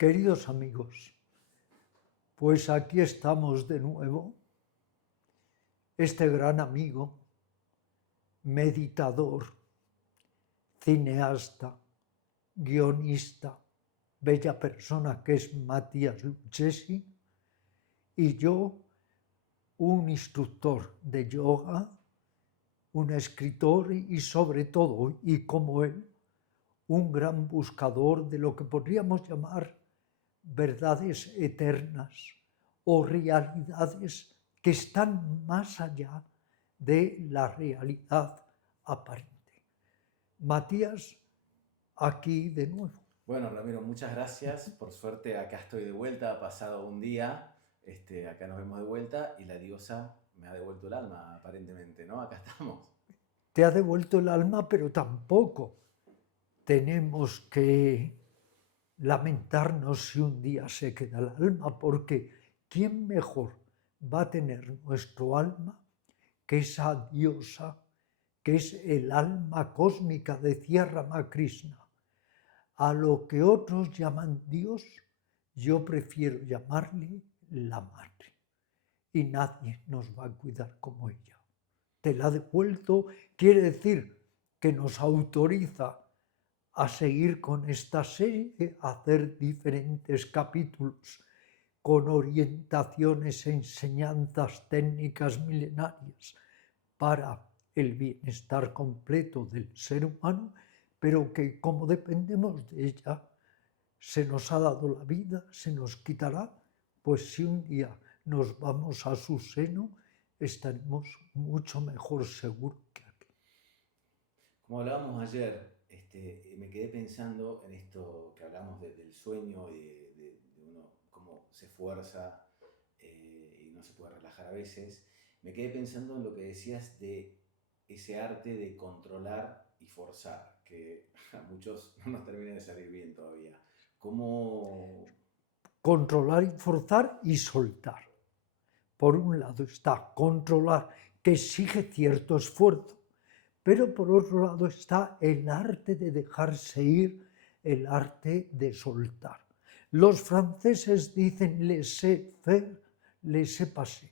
Queridos amigos, pues aquí estamos de nuevo, este gran amigo, meditador, cineasta, guionista, bella persona que es Matías Lucchesi, y yo, un instructor de yoga, un escritor y sobre todo, y como él, un gran buscador de lo que podríamos llamar verdades eternas o realidades que están más allá de la realidad aparente. Matías, aquí de nuevo. Bueno, Ramiro, muchas gracias. Por suerte acá estoy de vuelta, ha pasado un día, acá nos vemos de vuelta y la diosa me ha devuelto el alma, aparentemente, ¿no? Acá estamos. Te ha devuelto el alma, pero tampoco tenemos que lamentarnos si un día se queda el alma, porque ¿quién mejor va a tener nuestro alma que esa diosa, que es el alma cósmica, decía Ramakrishna? A lo que otros llaman Dios, yo prefiero llamarle la madre. Y nadie nos va a cuidar como ella. Te la ha devuelto, quiere decir que nos autoriza a seguir con esta serie, a hacer diferentes capítulos con orientaciones e enseñanzas técnicas milenarias para el bienestar completo del ser humano, pero que como dependemos de ella, se nos ha dado la vida, se nos quitará, pues si un día nos vamos a su seno, estaremos mucho mejor seguros que aquí. Como hablábamos ayer, me quedé pensando en esto que hablamos del sueño y de uno cómo se esfuerza y no se puede relajar a veces. Me quedé pensando en lo que decías de ese arte de controlar y forzar, que a muchos no nos termina de salir bien todavía. ¿Cómo? Controlar y forzar y soltar. Por un lado está controlar, que exige cierto esfuerzo, pero por otro lado está el arte de dejarse ir, el arte de soltar. Los franceses dicen laissez-faire, laissez-passer.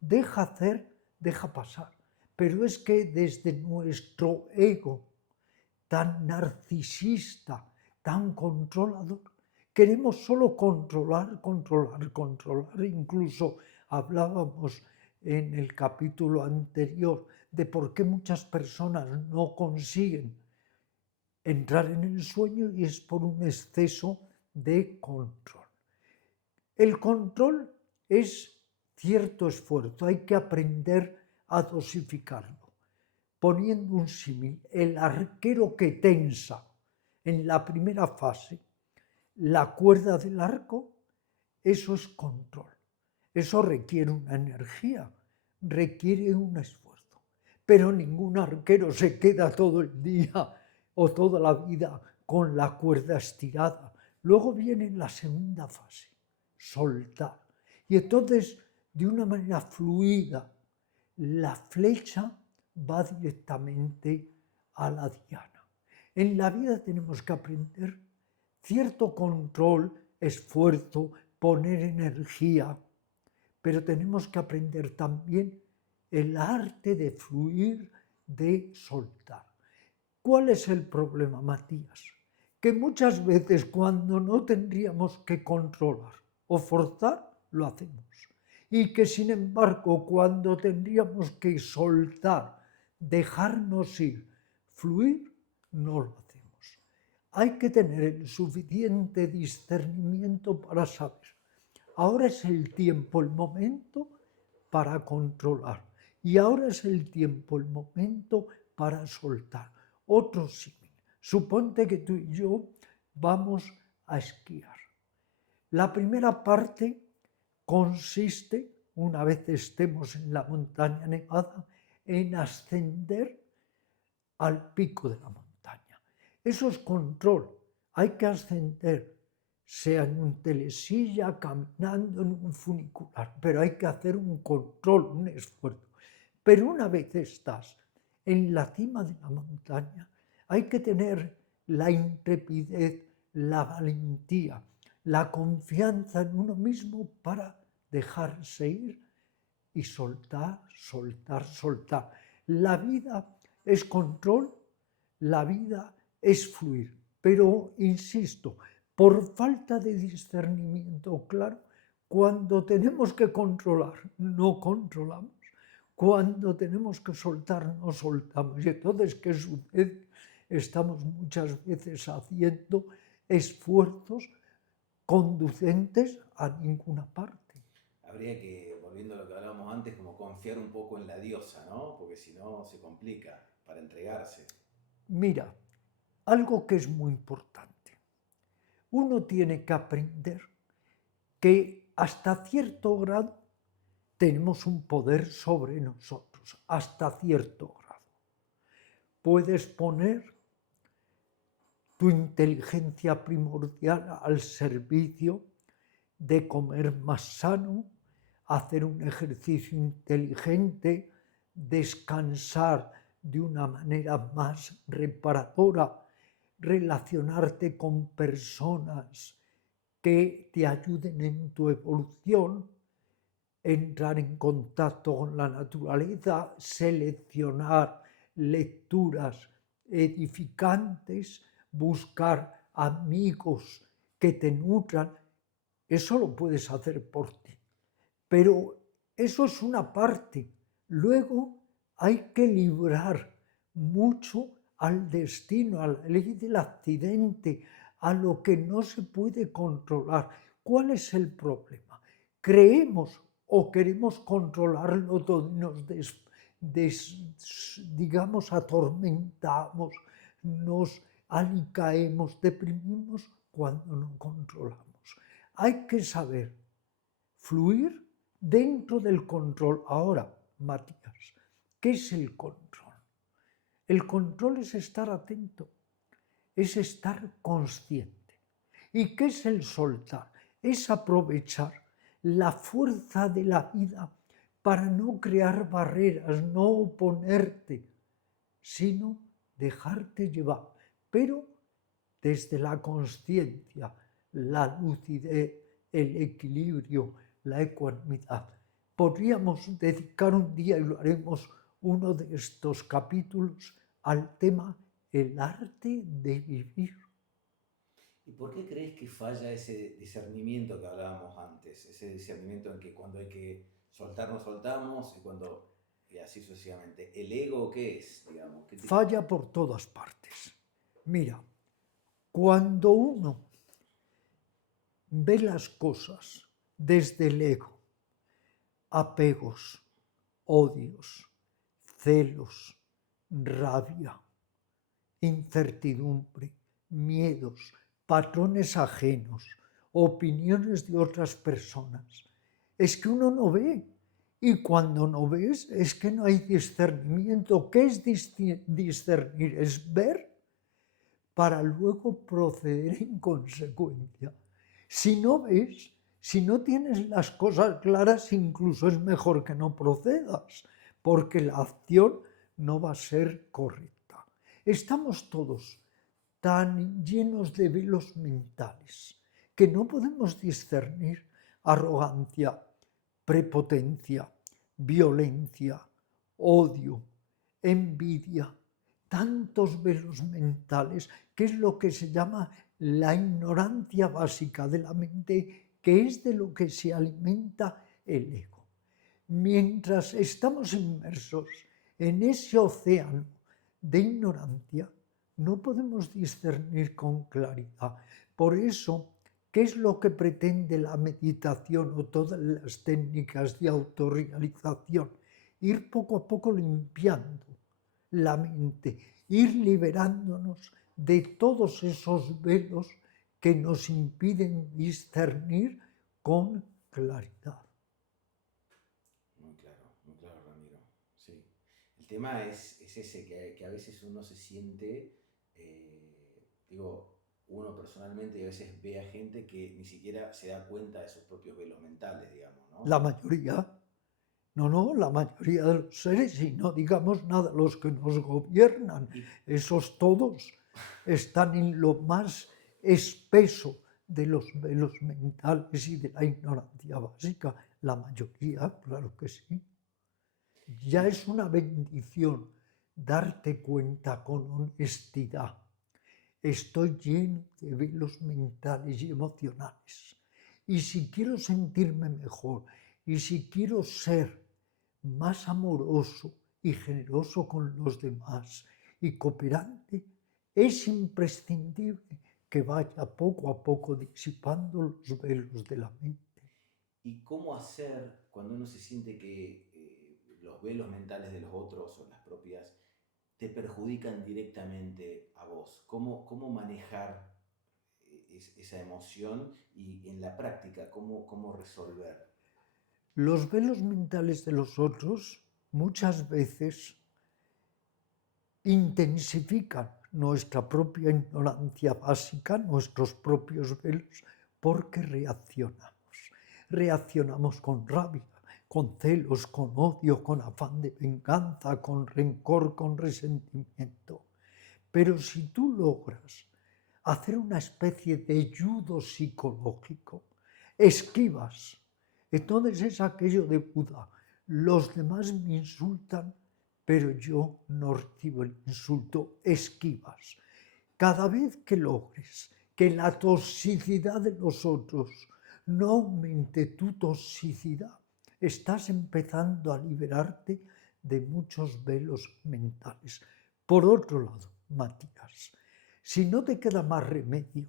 Deja hacer, deja pasar. Pero es que desde nuestro ego tan narcisista, tan controlador, queremos solo controlar, controlar, controlar. Incluso hablábamos en el capítulo anterior de por qué muchas personas no consiguen entrar en el sueño y es por un exceso de control. El control es cierto esfuerzo, hay que aprender a dosificarlo. Poniendo un símil, el arquero que tensa en la primera fase la cuerda del arco, eso es control. Eso requiere una energía, requiere un esfuerzo. Pero ningún arquero se queda todo el día o toda la vida con la cuerda estirada. Luego viene la segunda fase, soltar. Y entonces, de una manera fluida, la flecha va directamente a la diana. En la vida tenemos que aprender cierto control, esfuerzo, poner energía, pero tenemos que aprender también el arte de fluir, de soltar. ¿Cuál es el problema, Matías? Que muchas veces cuando no tendríamos que controlar o forzar, lo hacemos. Y que sin embargo cuando tendríamos que soltar, dejarnos ir, fluir, no lo hacemos. Hay que tener el suficiente discernimiento para saber. Ahora es el tiempo, el momento para controlar. Y ahora es el tiempo, el momento para soltar. Otro símil. Suponte que tú y yo vamos a esquiar. La primera parte consiste, una vez estemos en la montaña nevada, en ascender al pico de la montaña. Eso es control. Hay que ascender, sea en un telesilla, caminando, en un funicular, pero hay que hacer un control, un esfuerzo. Pero una vez estás en la cima de la montaña, hay que tener la intrepidez, la valentía, la confianza en uno mismo para dejarse ir y soltar, soltar, soltar. La vida es control, la vida es fluir. Pero, insisto, por falta de discernimiento claro, cuando tenemos que controlar, no controlamos. Cuando tenemos que soltar, no soltamos. Y entonces, ¿qué sucede? Estamos muchas veces haciendo esfuerzos conducentes a ninguna parte. Habría que, volviendo a lo que hablábamos antes, como confiar un poco en la diosa, ¿no? Porque si no se complica para entregarse. Mira, algo que es muy importante. Uno tiene que aprender que hasta cierto grado tenemos un poder sobre nosotros, hasta cierto grado. Puedes poner tu inteligencia primordial al servicio de comer más sano, hacer un ejercicio inteligente, descansar de una manera más reparadora, relacionarte con personas que te ayuden en tu evolución, entrar en contacto con la naturaleza, seleccionar lecturas edificantes, buscar amigos que te nutran. Eso lo puedes hacer por ti. Pero eso es una parte. Luego hay que librar mucho al destino, a la ley del accidente, a lo que no se puede controlar. ¿Cuál es el problema? Creemos o queremos controlarlo todo y nos digamos, atormentamos, nos alicaemos, deprimimos cuando no controlamos. Hay que saber fluir dentro del control. Ahora, Matías, ¿qué es el control? El control es estar atento, es estar consciente. ¿Y qué es el soltar? Es aprovechar la fuerza de la vida para no crear barreras, no oponerte, sino dejarte llevar, pero desde la consciencia, la lucidez, el equilibrio, la ecuanimidad. Podríamos dedicar un día, y lo haremos uno de estos capítulos, al tema el arte de vivir. ¿Y por qué crees que falla ese discernimiento que hablábamos antes? Ese discernimiento en que cuando hay que soltar, nos soltamos y así sucesivamente. ¿El ego qué es, digamos? Falla por todas partes. Mira, cuando uno ve las cosas desde el ego, apegos, odios, celos, rabia, incertidumbre, miedos, patrones ajenos, opiniones de otras personas. Es que uno no ve. Y cuando no ves, es que no hay discernimiento. ¿Qué es discernir? Es ver para luego proceder en consecuencia. Si no ves, si no tienes las cosas claras, incluso es mejor que no procedas, porque la acción no va a ser correcta. Estamos todos tan llenos de velos mentales que no podemos discernir arrogancia, prepotencia, violencia, odio, envidia, tantos velos mentales, que es lo que se llama la ignorancia básica de la mente, que es de lo que se alimenta el ego. Mientras estamos inmersos en ese océano de ignorancia, no podemos discernir con claridad. Por eso, ¿qué es lo que pretende la meditación o todas las técnicas de autorrealización? Ir poco a poco limpiando la mente, ir liberándonos de todos esos velos que nos impiden discernir con claridad. Muy claro, Ramiro. Sí. El tema es ese, que a veces uno se siente, uno personalmente a veces ve a gente que ni siquiera se da cuenta de sus propios velos mentales, digamos, ¿no? La mayoría. No, la mayoría de los seres, y no digamos nada, los que nos gobiernan, esos todos están en lo más espeso de los velos mentales y de la ignorancia básica. La mayoría, claro que sí. Ya es una bendición darte cuenta con honestidad. Estoy lleno de velos mentales y emocionales. Y si quiero sentirme mejor, y si quiero ser más amoroso y generoso con los demás y cooperante, es imprescindible que vaya poco a poco disipando los velos de la mente. ¿Y cómo hacer cuando uno se siente que los velos mentales de los otros o las propias te perjudican directamente a vos? ¿Cómo manejar esa emoción y en la práctica, cómo resolver? Los velos mentales de los otros muchas veces intensifican nuestra propia ignorancia básica, nuestros propios velos, porque reaccionamos. Reaccionamos con rabia, con celos, con odio, con afán de venganza, con rencor, con resentimiento. Pero si tú logras hacer una especie de judo psicológico, esquivas. Entonces es aquello de Buda, los demás me insultan, pero yo no recibo el insulto, esquivas. Cada vez que logres que la toxicidad de los otros no aumente tu toxicidad, estás empezando a liberarte de muchos velos mentales. Por otro lado, Matías, si no te queda más remedio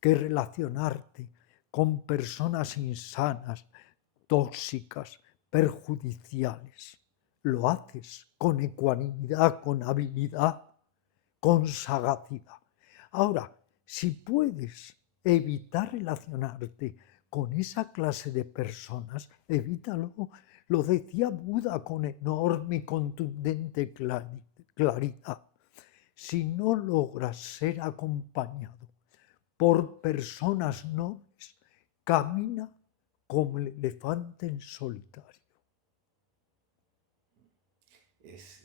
que relacionarte con personas insanas, tóxicas, perjudiciales, lo haces con ecuanimidad, con habilidad, con sagacidad. Ahora, si puedes evitar relacionarte con esa clase de personas, evítalo. Lo decía Buda con enorme y contundente claridad. Si no logras ser acompañado por personas nobles, camina como el elefante en solitario. Es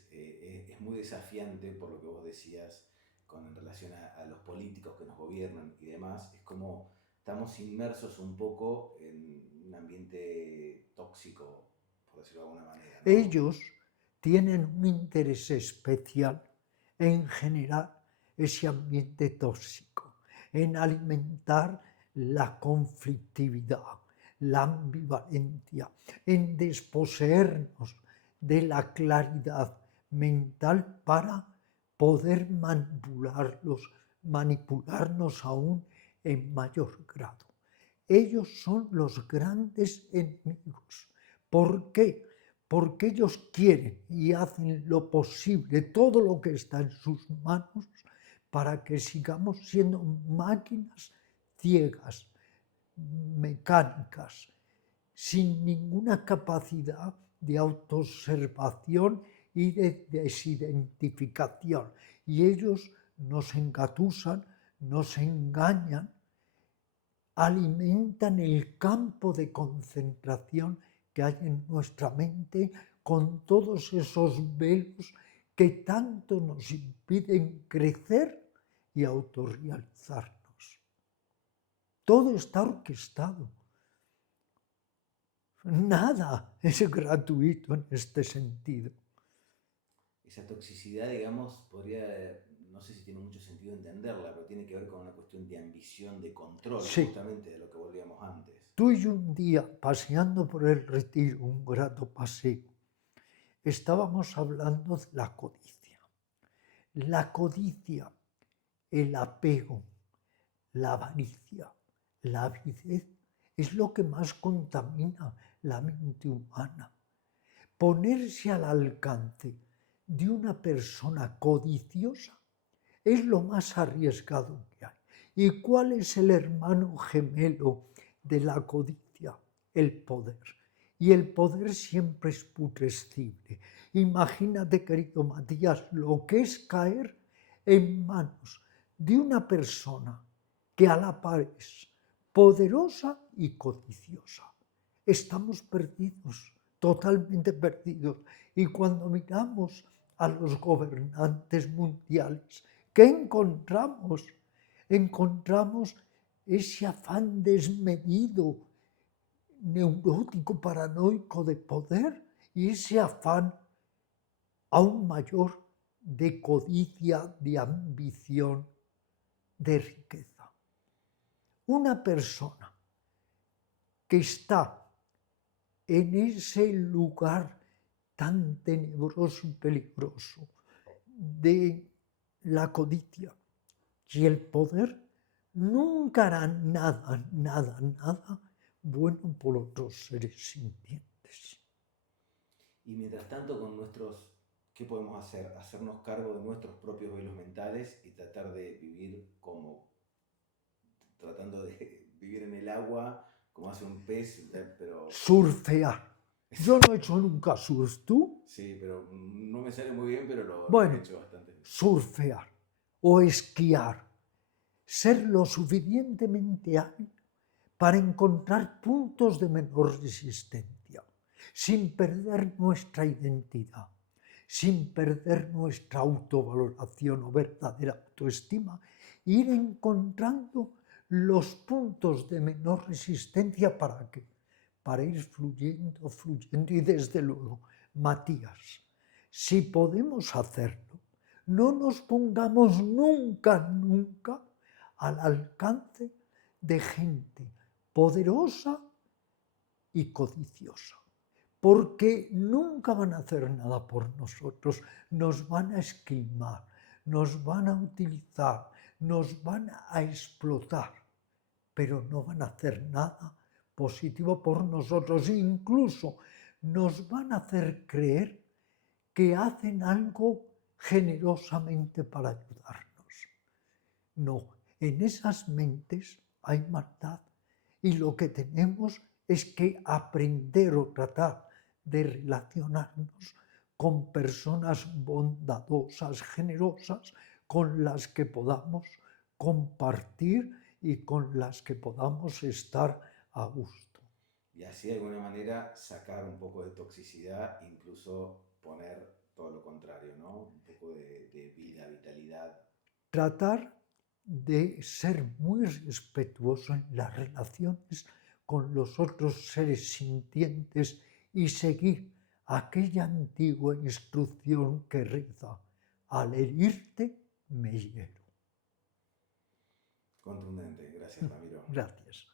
muy desafiante por lo que vos decías en relación a los políticos que nos gobiernan y demás. Es como estamos inmersos un poco en un ambiente tóxico, por decirlo de alguna manera, ¿no? Ellos tienen un interés especial en generar ese ambiente tóxico, en alimentar la conflictividad, la ambivalencia, en desposeernos de la claridad mental para poder manipularnos aún en mayor grado. Ellos son los grandes enemigos. ¿Por qué? Porque ellos quieren y hacen lo posible, todo lo que está en sus manos, para que sigamos siendo máquinas ciegas, mecánicas, sin ninguna capacidad de autoobservación y de desidentificación. Y ellos nos engatusan, nos engañan, alimentan el campo de concentración que hay en nuestra mente con todos esos velos que tanto nos impiden crecer y autorrealizarnos. Todo está orquestado. Nada es gratuito en este sentido. Esa toxicidad, digamos, no sé si tiene mucho sentido entenderla, pero tiene que ver con una cuestión de ambición, de control, Sí. justamente de lo que volvíamos antes. Tú y yo un día, paseando por el Retiro, un grato paseo, estábamos hablando de la codicia. La codicia, el apego, la avaricia, la avidez, es lo que más contamina la mente humana. Ponerse al alcance de una persona codiciosa es lo más arriesgado que hay. ¿Y cuál es el hermano gemelo de la codicia? El poder. Y el poder siempre es putrescible. Imagínate, querido Matías, lo que es caer en manos de una persona que a la par es poderosa y codiciosa. Estamos perdidos, totalmente perdidos. Y cuando miramos a los gobernantes mundiales, ¿qué encontramos? Encontramos ese afán desmedido, neurótico, paranoico de poder y ese afán aún mayor de codicia, de ambición, de riqueza. Una persona que está en ese lugar tan tenebroso y peligroso de la codicia y el poder, nunca hará nada, nada, nada bueno por otros seres sintientes. Y mientras tanto, con nuestros, ¿qué podemos hacer? Hacernos cargo de nuestros propios velos mentales y tratar de vivir como, tratando de vivir en el agua, como hace un pez, pero... Surfear. Yo no he hecho nunca surf, ¿tú? Sí, pero no me sale muy bien, pero lo he Bueno, hecho bastante. surfear o esquiar. Ser lo suficientemente hábil para encontrar puntos de menor resistencia, sin perder nuestra identidad, sin perder nuestra autovaloración o verdadera autoestima, ir encontrando los puntos de menor resistencia. ¿Para qué? Para ir fluyendo, fluyendo. Y desde luego, Matías, si podemos hacerlo, no nos pongamos nunca, nunca al alcance de gente poderosa y codiciosa, porque nunca van a hacer nada por nosotros, nos van a esquilmar, nos van a utilizar, nos van a explotar, pero no van a hacer nada positivo por nosotros, incluso nos van a hacer creer que hacen algo generosamente para ayudarnos. No, en esas mentes hay maldad y lo que tenemos es que aprender o tratar de relacionarnos con personas bondadosas, generosas, con las que podamos compartir y con las que podamos estar a gusto. Y así de alguna manera sacar un poco de toxicidad, incluso poner todo lo contrario, ¿no? Un poco de vida, vitalidad. Tratar de ser muy respetuoso en las relaciones con los otros seres sintientes y seguir aquella antigua instrucción que reza: al herirte me hiero. Contundente, gracias Ramiro. Gracias.